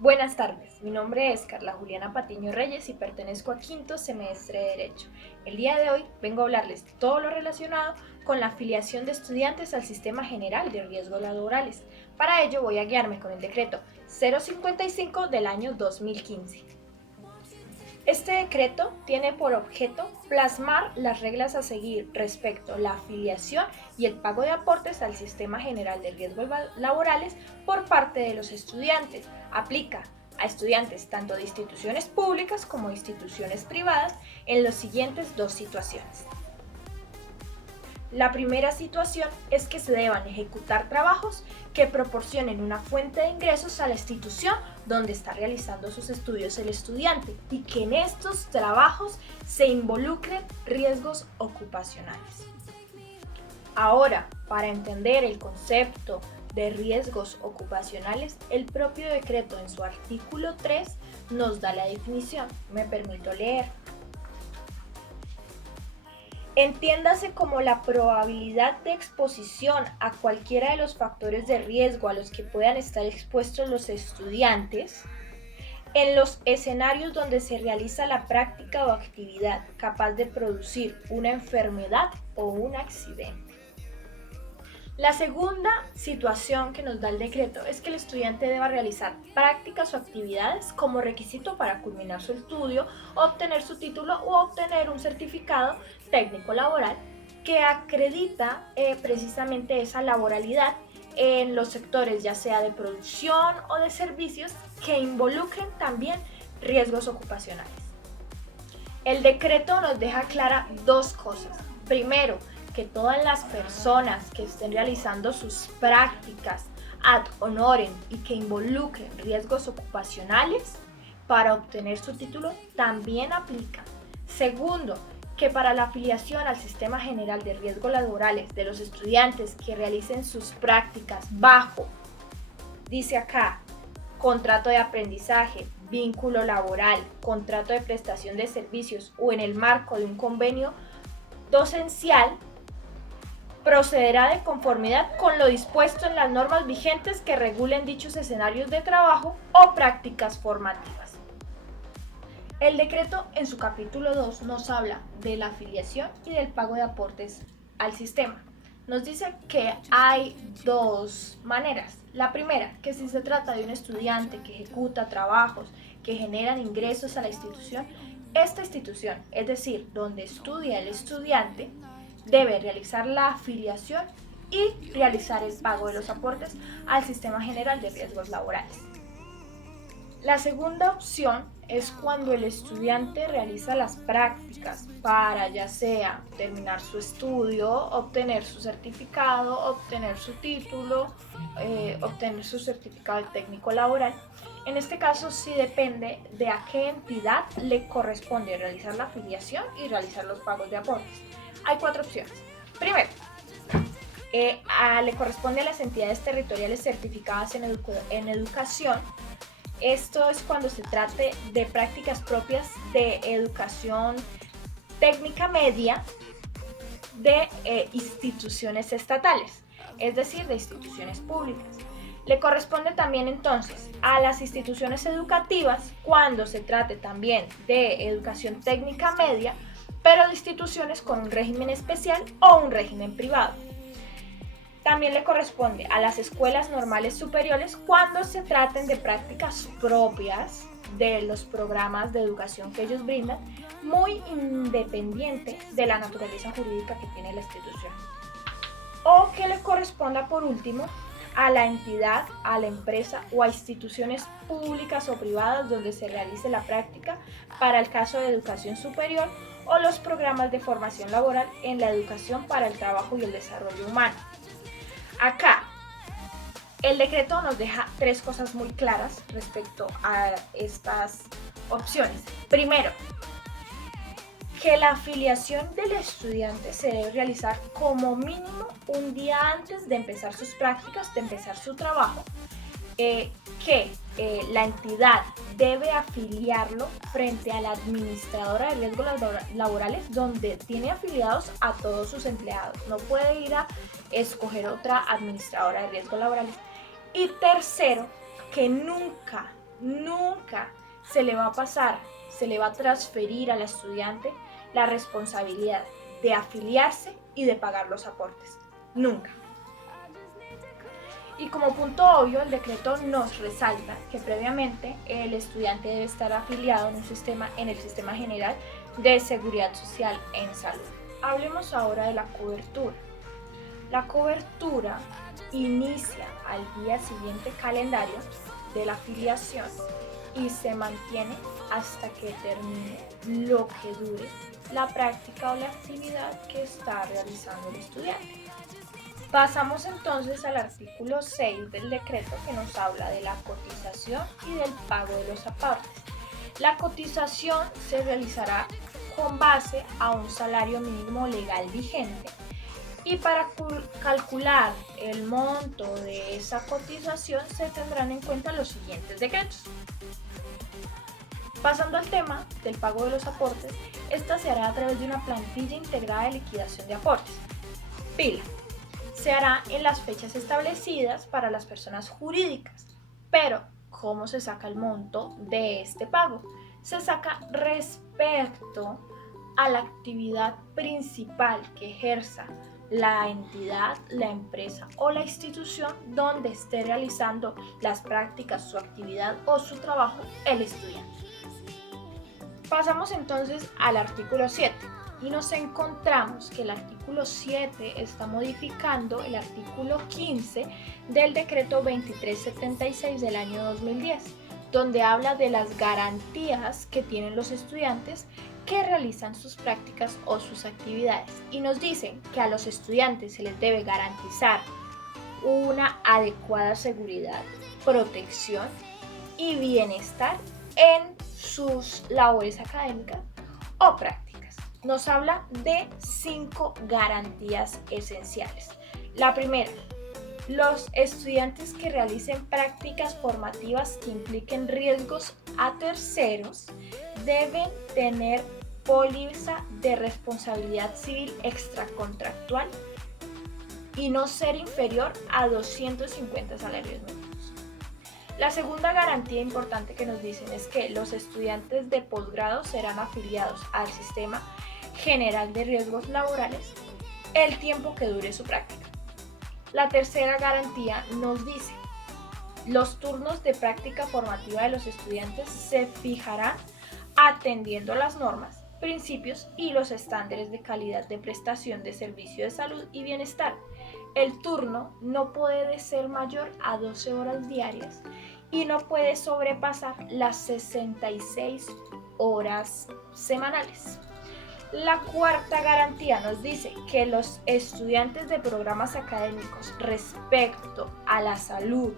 Buenas tardes, mi nombre es Carla Juliana Patiño Reyes y pertenezco a quinto semestre de Derecho. El día de hoy vengo a hablarles de todo lo relacionado con la afiliación de estudiantes al Sistema General de Riesgos Laborales. Para ello voy a guiarme con el decreto 055 del año 2015. Este decreto tiene por objeto plasmar las reglas a seguir respecto a la afiliación y el pago de aportes al Sistema General de Riesgos Laborales por parte de los estudiantes. Aplica a estudiantes tanto de instituciones públicas como de instituciones privadas en las siguientes dos situaciones. La primera situación es que se deban ejecutar trabajos que proporcionen una fuente de ingresos a la institución donde está realizando sus estudios el estudiante y que en estos trabajos se involucren riesgos ocupacionales. Ahora, para entender el concepto de riesgos ocupacionales, el propio decreto en su artículo 3 nos da la definición. Me permito leer. Entiéndase como la probabilidad de exposición a cualquiera de los factores de riesgo a los que puedan estar expuestos los estudiantes en los escenarios donde se realiza la práctica o actividad capaz de producir una enfermedad o un accidente. La segunda situación que nos da el decreto es que el estudiante deba realizar prácticas o actividades como requisito para culminar su estudio, obtener su título o obtener un certificado técnico laboral que acredita precisamente esa laboralidad en los sectores ya sea de producción o de servicios que involucren también riesgos ocupacionales. El decreto nos deja clara dos cosas. Primero, que todas las personas que estén realizando sus prácticas ad honorem y que involucren riesgos ocupacionales para obtener su título también aplican. Segundo, que para la afiliación al Sistema General de Riesgos Laborales de los estudiantes que realicen sus prácticas bajo, dice acá, contrato de aprendizaje, vínculo laboral, contrato de prestación de servicios o en el marco de un convenio docencial, procederá de conformidad con lo dispuesto en las normas vigentes que regulen dichos escenarios de trabajo o prácticas formativas. El decreto en su capítulo 2 nos habla de la afiliación y del pago de aportes al sistema. Nos dice que hay dos maneras. La primera, que si se trata de un estudiante que ejecuta trabajos que generan ingresos a la institución, esta institución, es decir, donde estudia el estudiante, debe realizar la afiliación y realizar el pago de los aportes al Sistema General de Riesgos Laborales. La segunda opción es cuando el estudiante realiza las prácticas para ya sea terminar su estudio, obtener su certificado, obtener su título, obtener su certificado de técnico laboral. En este caso sí depende de a qué entidad le corresponde realizar la afiliación y realizar los pagos de aportes. Hay cuatro opciones. Primero, le corresponde a las entidades territoriales certificadas en educación. Esto es cuando se trate de prácticas propias de educación técnica media de instituciones estatales, es decir, de instituciones públicas. Le corresponde también entonces a las instituciones educativas cuando se trate también de educación técnica media, pero de instituciones con un régimen especial o un régimen privado. También le corresponde a las escuelas normales superiores cuando se traten de prácticas propias de los programas de educación que ellos brindan, muy independiente de la naturaleza jurídica que tiene la institución. O que le corresponda por último a la entidad, a la empresa o a instituciones públicas o privadas donde se realice la práctica para el caso de educación superior o los programas de formación laboral en la educación para el trabajo y el desarrollo humano. Acá, el decreto nos deja tres cosas muy claras respecto a estas opciones. Primero, que la afiliación del estudiante se debe realizar como mínimo un día antes de empezar sus prácticas, de empezar su trabajo, que la entidad debe afiliarlo frente a la administradora de riesgos laborales donde tiene afiliados a todos sus empleados. No puede ir a escoger otra administradora de riesgos laborales. Y tercero, que nunca nunca se le va a pasar, se le va a transferir al estudiante la responsabilidad de afiliarse y de pagar los aportes. Nunca. Y como punto obvio, el decreto nos resalta que previamente el estudiante debe estar afiliado en el sistema general de seguridad social en salud. Hablemos ahora de la cobertura. La cobertura inicia al día siguiente calendario de la afiliación y se mantiene hasta que termine lo que dure la práctica o la actividad que está realizando el estudiante. Pasamos entonces al artículo 6 del decreto, que nos habla de la cotización y del pago de los aportes. La cotización se realizará con base a un salario mínimo legal vigente, y para calcular el monto de esa cotización se tendrán en cuenta los siguientes decretos. Pasando al tema del pago de los aportes, esta se hará a través de una plantilla integrada de liquidación de aportes, PILA. Se hará en las fechas establecidas para las personas jurídicas, pero ¿cómo se saca el monto de este pago? Se saca respecto a la actividad principal que ejerza la entidad, la empresa o la institución donde esté realizando las prácticas, su actividad o su trabajo el estudiante. Pasamos entonces al artículo 7. Y nos encontramos que el artículo 7 está modificando el artículo 15 del decreto 2376 del año 2010, donde habla de las garantías que tienen los estudiantes que realizan sus prácticas o sus actividades. Y nos dice que a los estudiantes se les debe garantizar una adecuada seguridad, protección y bienestar en sus labores académicas o prácticas. Nos habla de 5 garantías esenciales. La primera, los estudiantes que realicen prácticas formativas que impliquen riesgos a terceros deben tener póliza de responsabilidad civil extracontractual y no ser inferior a 250 salarios mínimos. La segunda garantía importante que nos dicen es que los estudiantes de posgrado serán afiliados al sistema general de riesgos laborales el tiempo que dure su práctica. La tercera garantía nos dice: los turnos de práctica formativa de los estudiantes se fijarán atendiendo las normas, principios y los estándares de calidad de prestación de servicio de salud y bienestar. El turno no puede ser mayor a 12 horas diarias y no puede sobrepasar las 66 horas semanales. La cuarta garantía nos dice que los estudiantes de programas académicos respecto a la salud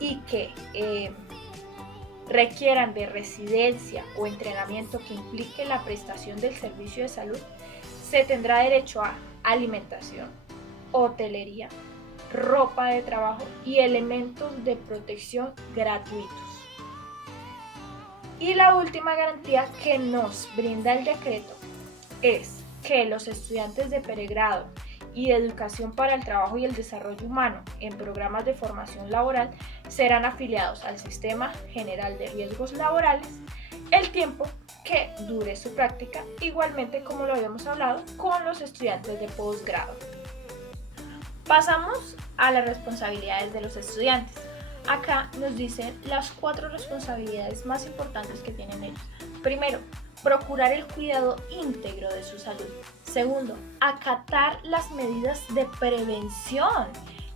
y que requieran de residencia o entrenamiento que implique la prestación del servicio de salud, se tendrá derecho a alimentación, hotelería, ropa de trabajo y elementos de protección gratuitos. Y la última garantía que nos brinda el decreto es que los estudiantes de pregrado y de educación para el trabajo y el desarrollo humano en programas de formación laboral serán afiliados al Sistema General de Riesgos Laborales el tiempo que dure su práctica, igualmente como lo habíamos hablado con los estudiantes de posgrado. Pasamos a las responsabilidades de los estudiantes. Acá nos dicen las 4 responsabilidades más importantes que tienen ellos. Primero, procurar el cuidado íntegro de su salud. Segundo, acatar las medidas de prevención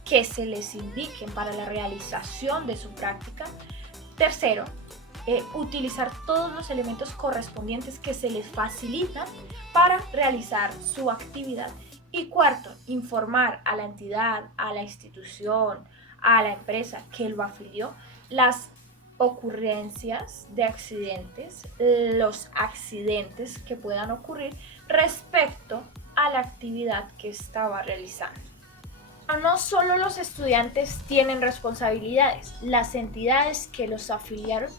que se les indiquen para la realización de su práctica. Tercero, utilizar todos los elementos correspondientes que se les facilitan para realizar su actividad. Y cuarto, informar a la entidad, a la institución, a la empresa que lo afilió las ocurrencias de accidentes, los accidentes que puedan ocurrir respecto a la actividad que estaba realizando. No solo los estudiantes tienen responsabilidades, las entidades que los afiliaron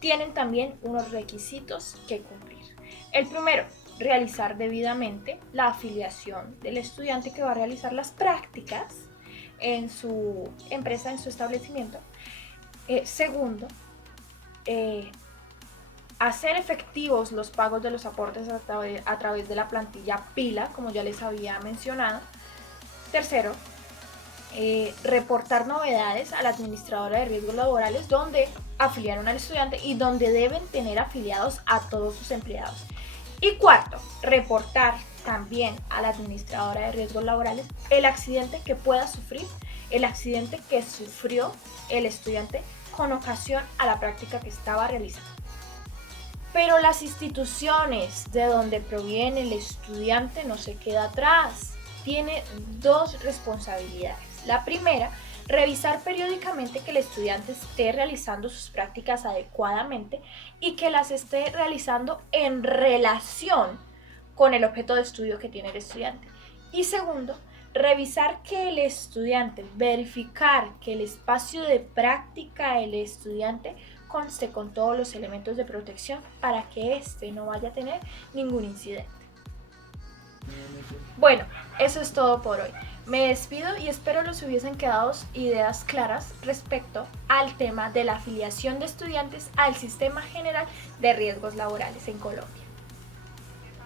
tienen también unos requisitos que cumplir. El primero, realizar debidamente la afiliación del estudiante que va a realizar las prácticas en su empresa, en su establecimiento. Segundo, hacer efectivos los pagos de los aportes a través de la plantilla PILA, como ya les había mencionado. Tercero, reportar novedades a la administradora de riesgos laborales donde afiliaron al estudiante y donde deben tener afiliados a todos sus empleados. Y cuarto, reportar también a la administradora de riesgos laborales el accidente que pueda sufrir, el accidente que sufrió el estudiante con ocasión a la práctica que estaba realizando. Pero las instituciones de donde proviene el estudiante no se queda atrás. Tiene dos responsabilidades. La primera, revisar periódicamente que el estudiante esté realizando sus prácticas adecuadamente y que las esté realizando en relación con el objeto de estudio que tiene el estudiante. Y segundo, revisar que el estudiante, verificar que el espacio de práctica del estudiante conste con todos los elementos de protección para que éste no vaya a tener ningún incidente. Bueno, eso es todo por hoy. Me despido y espero les hubiesen quedado ideas claras respecto al tema de la afiliación de estudiantes al Sistema General de Riesgos Laborales en Colombia.